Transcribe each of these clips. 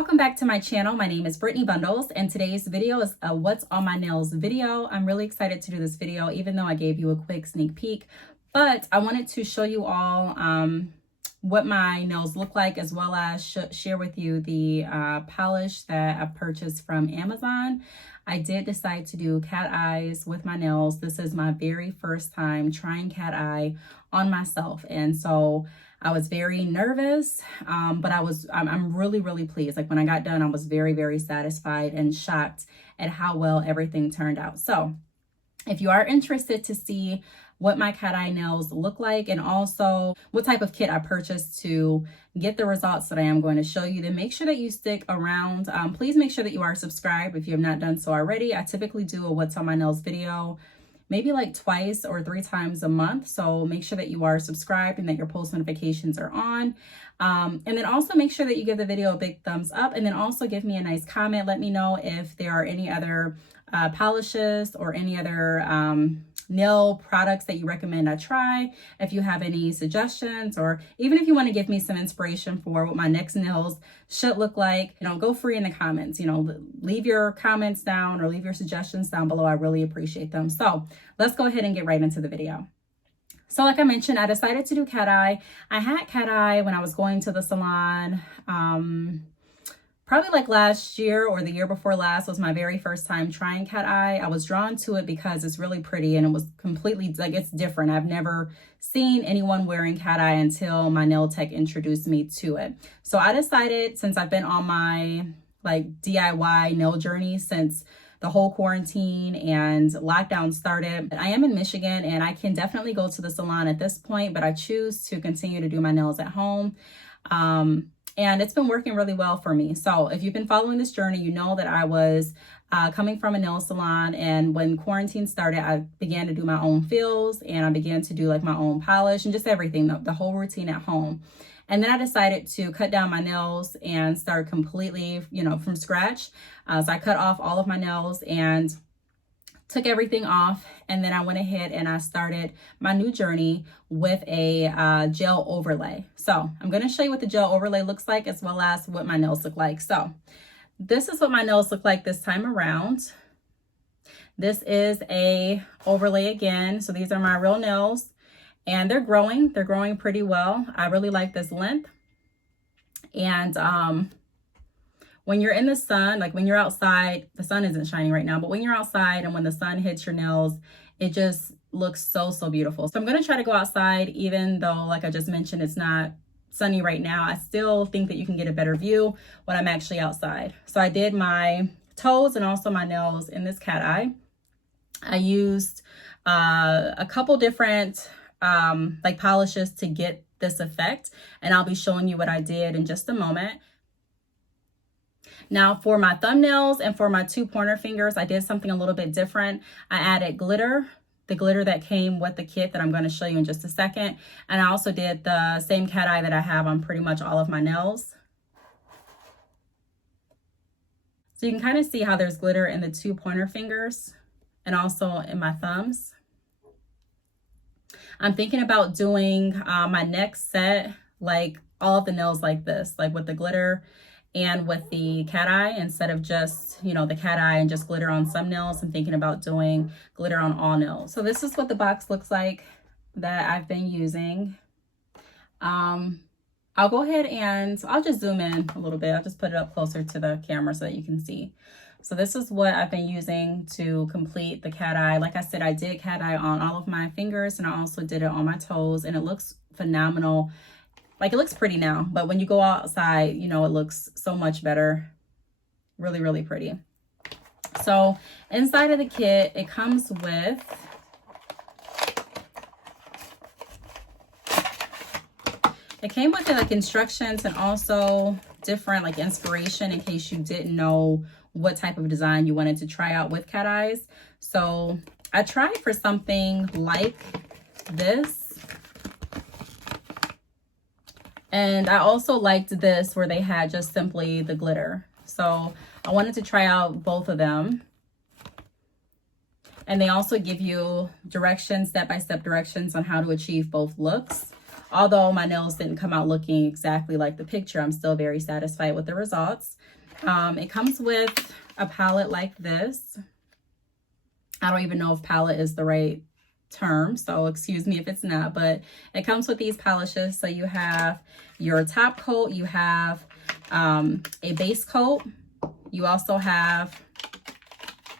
welcome back to my channel. My name is Brittany Bundles, and today's video is a what's on my nails video. I'm really excited to do this video, even though I gave you a quick sneak peek, but I wanted to show you all what my nails look like, as well as share with you the polish that I purchased from Amazon. I did decide to do cat eyes with my nails. This is my very first time trying cat eye on myself, and so I was very nervous, but I'm really pleased. Like when I got done, I was very satisfied and shocked at how well everything turned out. So if you are interested to see what my cat eye nails look like, and also what type of kit I purchased to get the results that I am going to show you, then make sure that you stick around. Please make sure that you are subscribed if you have not done so already. I typically do a what's on my nails video maybe like twice or 3 times a month. So make sure that you are subscribed and that your post notifications are on. And then also make sure that you give the video a big thumbs up, and then also give me a nice comment. Let me know if there are any other polishes or any other nail products that you recommend I try. If you have any suggestions, or even if you want to give me some inspiration for what my next nails should look like, go free in the comments. Leave your comments down or leave your suggestions down below. I really appreciate them. So let's go ahead and get right into the video. So like I mentioned, I decided to do cat eye. I had cat eye when I was going to the salon. Probably like last year or the year before last was my very first time trying cat eye. I was drawn to it because it's really pretty, and it was completely, like, it's different. I've never seen anyone wearing cat eye until my nail tech introduced me to it. So I decided, since I've been on my like DIY nail journey since the whole quarantine and lockdown started, I am in Michigan and I can definitely go to the salon at this point, but I choose to continue to do my nails at home. And it's been working really well for me. So if you've been following this journey, you know that I was coming from a nail salon, and when quarantine started, I began to do my own fills, and I began to do like my own polish and just everything, the whole routine at home. And then I decided to cut down my nails and start completely, from scratch. So I cut off all of my nails and took everything off, and then I went ahead and I started my new journey with a gel overlay. So I'm going to show you what the gel overlay looks like, as well as what my nails look like. So this is what my nails look like this time around. This is a overlay again. So these are my real nails, and they're growing pretty well. I really like this length. And when you're in the sun, like when you're outside, the sun isn't shining right now, but when you're outside and when the sun hits your nails, it just looks so beautiful. So I'm going to try to go outside, even though, like I just mentioned, it's not sunny right now. I still think that you can get a better view when I'm actually outside. So I did my toes and also my nails in this cat eye. I used a couple different like polishes to get this effect, and I'll be showing you what I did in just a moment. Now for my thumbnails and for my 2 pointer fingers, I did something a little bit different. I added glitter, the glitter that came with the kit that I'm going to show you in just a second. And I also did the same cat eye that I have on pretty much all of my nails. So you can kind of see how there's glitter in the 2 pointer fingers and also in my thumbs. I'm thinking about doing my next set, like all of the nails like this, like with the glitter and with the cat eye, instead of just, the cat eye and just glitter on some nails. I'm thinking about doing glitter on all nails. So this is what the box looks like that I've been using. I'll go ahead and I'll just zoom in a little bit. I'll just put it up closer to the camera so that you can see. So this is what I've been using to complete the cat eye. Like I said, I did cat eye on all of my fingers, and I also did it on my toes, and it looks phenomenal. Like, it looks pretty now, but when you go outside, it looks so much better. Really pretty. So inside of the kit, it comes with like instructions, and also different like inspiration in case you didn't know what type of design you wanted to try out with cat eyes. So I tried for something like this. And I also liked this where they had just simply the glitter. So I wanted to try out both of them. And they also give you directions, step-by-step directions on how to achieve both looks. Although my nails didn't come out looking exactly like the picture, I'm still very satisfied with the results. It comes with a palette like this. I don't even know if palette is the right term, so excuse me if it's not, but it comes with these polishes. So you have your top coat, you have a base coat, you also have,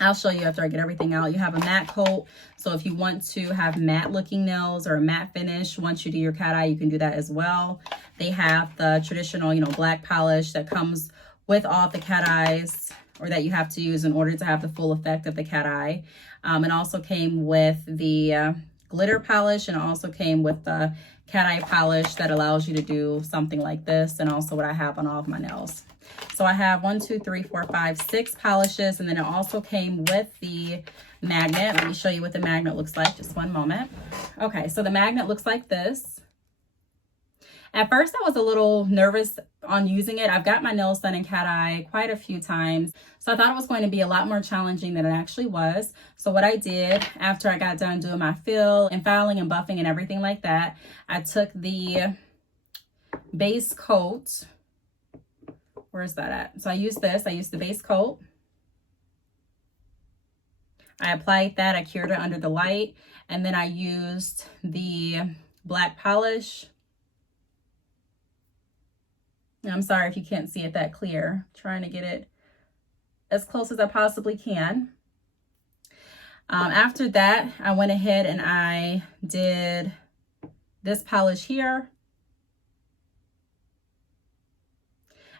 I'll show you after I get everything out, you have a matte coat. So if you want to have matte looking nails or a matte finish once you do your cat eye, you can do that as well. They have the traditional, you know, black polish that comes with all of the cat eyes, or that you have to use in order to have the full effect of the cat eye. It also came with the glitter polish, and also came with the cat eye polish that allows you to do something like this, and also what I have on all of my nails. So I have 1, 2, 3, 4, 5, 6 polishes, and then it also came with the magnet. Let me show you what the magnet looks like, just one moment. Okay, so the magnet looks like this. At first, I was a little nervous on using it. I've got my nails done in cat eye quite a few times, so I thought it was going to be a lot more challenging than it actually was. So what I did after I got done doing my fill and filing and buffing and everything like that, I took the base coat. Where's that at? So I used this. I used the base coat. I applied that. I cured it under the light, and then I used the black polish. I'm sorry if you can't see it that clear. I'm trying to get it as close as I possibly can. After that, I went ahead and I did this polish here.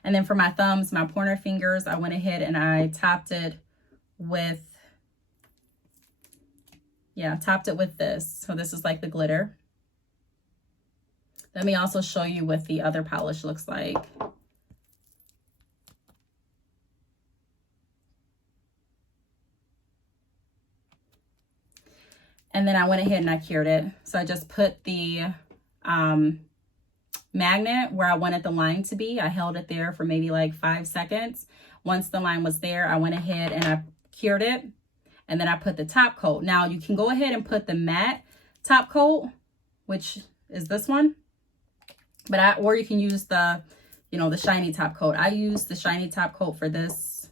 And then for my thumbs, my pointer fingers, I went ahead and I topped it with, topped it with this. So this is like the glitter. Let me also show you what the other polish looks like. And then I went ahead and I cured it. So I just put the magnet where I wanted the line to be. I held it there for maybe like 5 seconds. Once the line was there, I went ahead and I cured it. And then I put the top coat. Now you can go ahead and put the matte top coat, which is this one. Or you can use the, the shiny top coat. I use the shiny top coat for this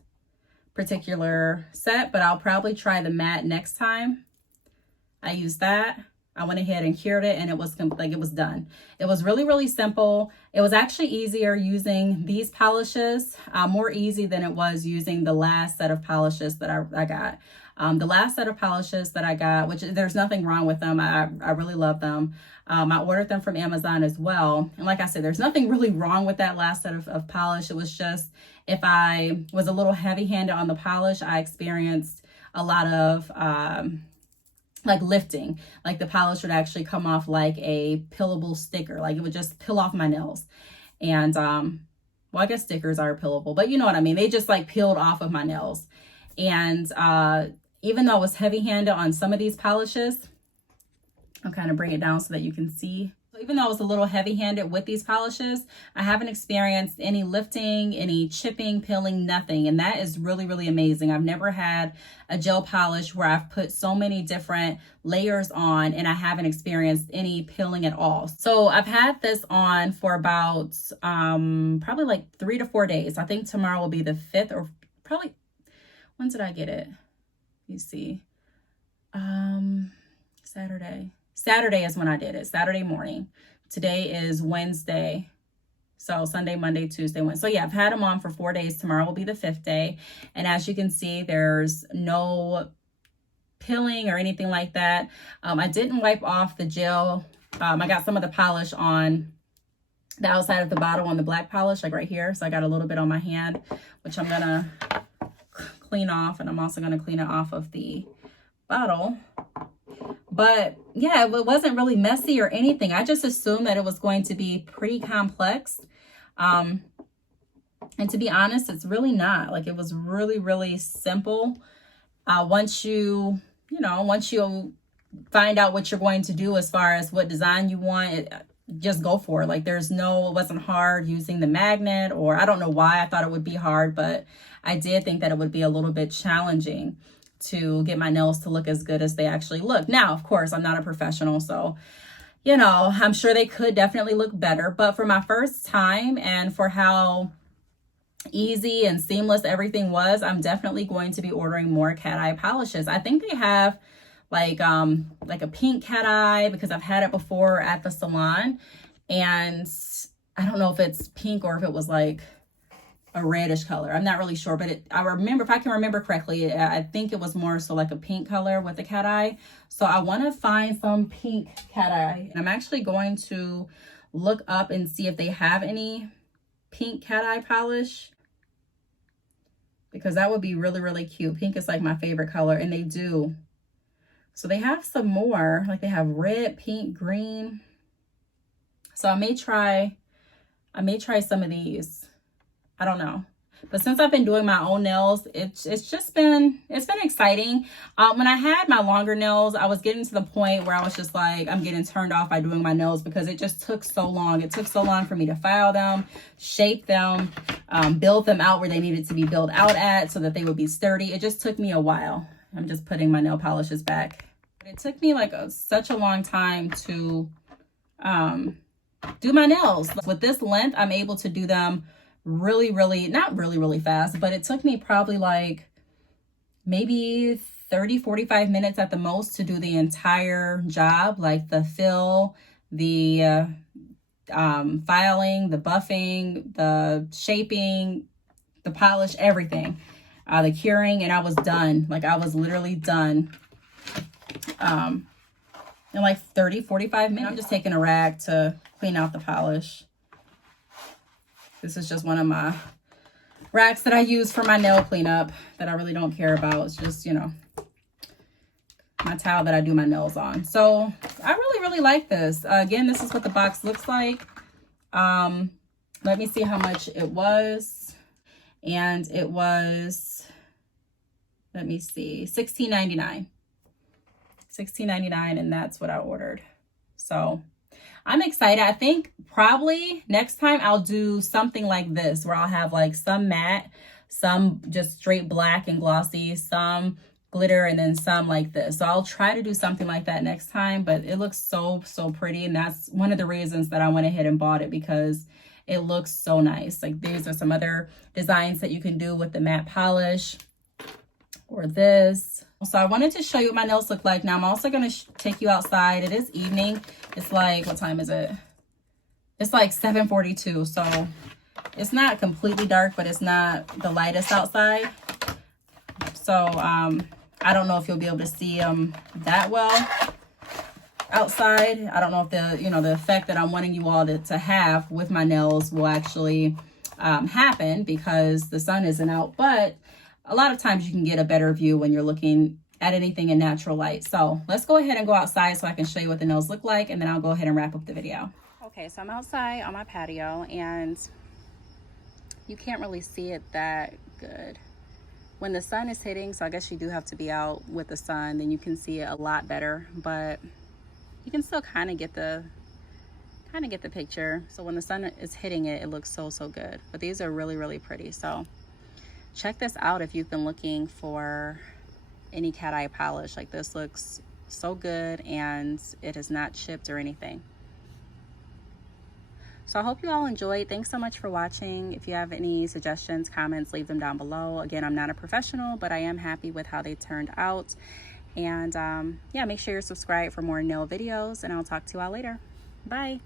particular set, but I'll probably try the matte next time I use that. I went ahead and cured it, and it was like, it was done. It was really, really simple. It was actually easier using these polishes, more easy than it was using the last set of polishes that I got. The last set of polishes that I got, which there's nothing wrong with them. I really love them. I ordered them from Amazon as well. And like I said, there's nothing really wrong with that last set of polish. It was just, if I was a little heavy-handed on the polish, I experienced a lot of like lifting. Like the polish would actually come off like a pillable sticker. Like it would just peel off my nails. And well, I guess stickers are pillable, but you know what I mean? They just like peeled off of my nails. And even though I was heavy-handed on some of these polishes, I'll kind of bring it down so that you can see. So even though I was a little heavy-handed with these polishes, I haven't experienced any lifting, any chipping, peeling, nothing. And that is really, really amazing. I've never had a gel polish where I've put so many different layers on and I haven't experienced any peeling at all. So I've had this on for about probably like 3 to 4 days. I think tomorrow will be the 5th, or probably, when did I get it? You see, Saturday is when I did it, Saturday morning. Today is Wednesday. So Sunday, Monday, Tuesday, Wednesday. So yeah, I've had them on for 4 days. Tomorrow will be the 5th day. And as you can see, there's no peeling or anything like that. I didn't wipe off the gel. I got some of the polish on the outside of the bottle on the black polish, like right here. So I got a little bit on my hand, which I'm gonna clean off. And I'm also gonna clean it off of the bottle. But yeah, it wasn't really messy or anything. I just assumed that it was going to be pretty complex. And to be honest, it's really not. Like, it was really, really simple. Once you find out what you're going to do as far as what design you want, just go for it. Like, it wasn't hard using the magnet, or I don't know why I thought it would be hard, but I did think that it would be a little bit challenging to get my nails to look as good as they actually look. Now, of course, I'm not a professional, so you know, I'm sure they could definitely look better, but for my first time and for how easy and seamless everything was, I'm definitely going to be ordering more cat eye polishes. I think they have like a pink cat eye because I've had it before at the salon, and I don't know if it's pink or if it was like a reddish color. I'm not really sure, but I remember, if I can remember correctly, I think it was more so like a pink color with the cat eye. So I want to find some pink cat eye, and I'm actually going to look up and see if they have any pink cat eye polish, because that would be really, really cute. Pink is like my favorite color, and they do. So they have some more, like they have red, pink, green. So I may try some of these. I don't know. But since I've been doing my own nails, it's been exciting. When I had my longer nails, I was getting to the point where I was just like, I'm getting turned off by doing my nails because it just took so long. It took so long for me to file them, shape them, build them out where they needed to be built out at so that they would be sturdy. It just took me a while. I'm just putting my nail polishes back. It took me like such a long time to do my nails. With this length, I'm able to do them not really fast, but it took me probably like maybe 30-45 minutes at the most to do the entire job, like the fill, the filing, the buffing, the shaping, the polish, everything, the curing, and I was done. Like I was literally done in like 30-45 minutes. I'm just taking a rag to clean out the polish. This is just one of my racks that I use for my nail cleanup that I really don't care about. It's just, you know, my towel that I do my nails on. So I really like this. Again, this is what the box looks like. Let me see how much it was. And it was, let me see, $16.99. $16.99, and that's what I ordered. So I'm excited. I think probably next time I'll do something like this where I'll have like some matte, some just straight black and glossy, some glitter, and then some like this. So I'll try to do something like that next time, but it looks so pretty, and that's one of the reasons that I went ahead and bought it, because it looks so nice. Like these are some other designs that you can do with the matte polish, or this. So I wanted to show you what my nails look like. Now I'm also going to take you outside. It is evening. It's like, what time is it? It's like 7:42. So it's not completely dark, but it's not the lightest outside. So I don't know if you'll be able to see them that well outside. I don't know if the effect that I'm wanting you all to have with my nails will actually happen because the sun isn't out. But a lot of times you can get a better view when you're looking at anything in natural light. So let's go ahead and go outside so I can show you what the nails look like, and then I'll go ahead and wrap up the video. Okay, so I'm outside on my patio, and you can't really see it that good when the sun is hitting. So I guess you do have to be out with the sun, then you can see it a lot better, but you can still kind of get the picture. So when the sun is hitting it, it looks so good. But these are really pretty. So check this out if you've been looking for any cat eye polish. Like this looks so good, and it is not chipped or anything. So I hope you all enjoyed. Thanks so much for watching. If you have any suggestions, comments, leave them down below. Again, I'm not a professional, but I am happy with how they turned out. And yeah, make sure you're subscribed for more nail videos, and I'll talk to you all later. Bye.